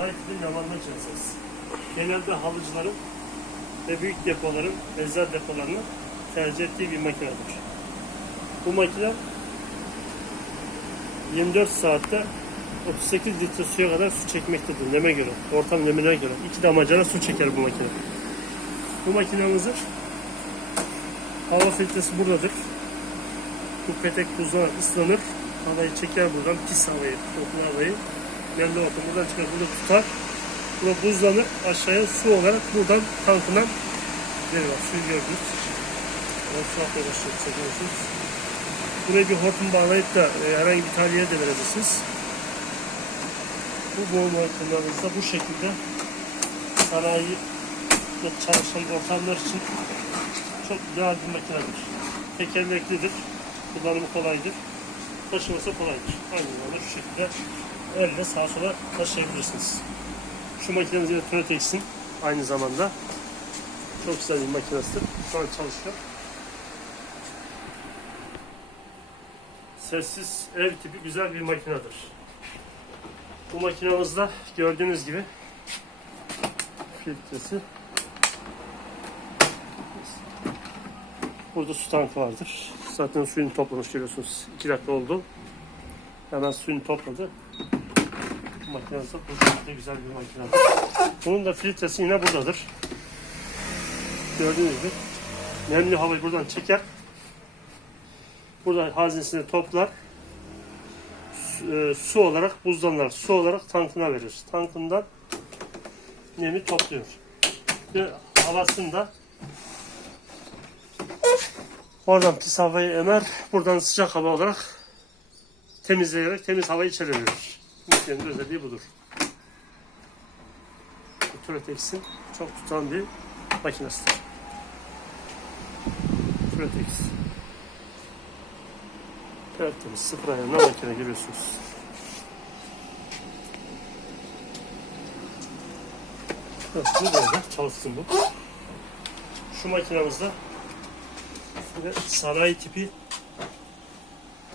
Hareketli yamanma çalışacağız. Genelde halıcıların ve büyük depoların, eczar depolarının tercih ettiği bir makinedir. Bu makine 24 saatte 38 litre suya kadar su çekmektedir neme göre, ortam nemine göre. İki damacana su çeker bu makine. Bu makinamızın hava filtresi buradadır. Bu petek buzlanarak ıslanır. Havayı çeker buradan, pis havayı, kokulu havayı. Belli ortam buradan çıkar, burada tutar. Burada buzlanır, aşağıya su olarak buradan tankından veriyor. Suyu gördünüz. Evet, su akmaya başlıyor, çekiyorsunuz. Buraya bir hortum bağlayıp da e, herhangi bir tahliyeye de verebilirsiniz. Bu boğum hortumlarımızda bu şekilde sanayi çalışan ortamlar için çok güzel bir makinedir. Tekerleklidir. Kullanımı kolaydır. Taşıması kolaydır. Aynı zamanda şu şekilde elle sağa sola taşıyabilirsiniz. Şu makinemiz yine Tönetex'in aynı zamanda. Çok güzel bir makinesidir. Şu an çalışıyor. Sessiz ev tipi güzel bir makinedir. Bu makinamızda gördüğünüz gibi filtresi Burada su tankı vardır. Zaten suyunu toplamış görüyorsunuz. 2 dakika oldu. Hemen suyunu topladı. Makinesi bu şekilde güzel bir makine. Bunun da filtresi yine buradadır. Gördüğünüz gibi nemli havayı buradan çeker. Burada hazinesini toplar. Su, e, su olarak buzlanır. Su olarak tankına verir. Tankından nemi topluyor. Ve havasını da Oradan pis havayı emer, buradan sıcak hava olarak temizleyerek temiz havayı içeri verir. Makinenin özelliği budur. Bu Turetex'in çok tutan bir makinesidir. Turetex. Tertemiz, sıfır ayarına makine görüyorsunuz. Evet, bu böyle çalışsın bu. Şu makinamızda sanayi tipi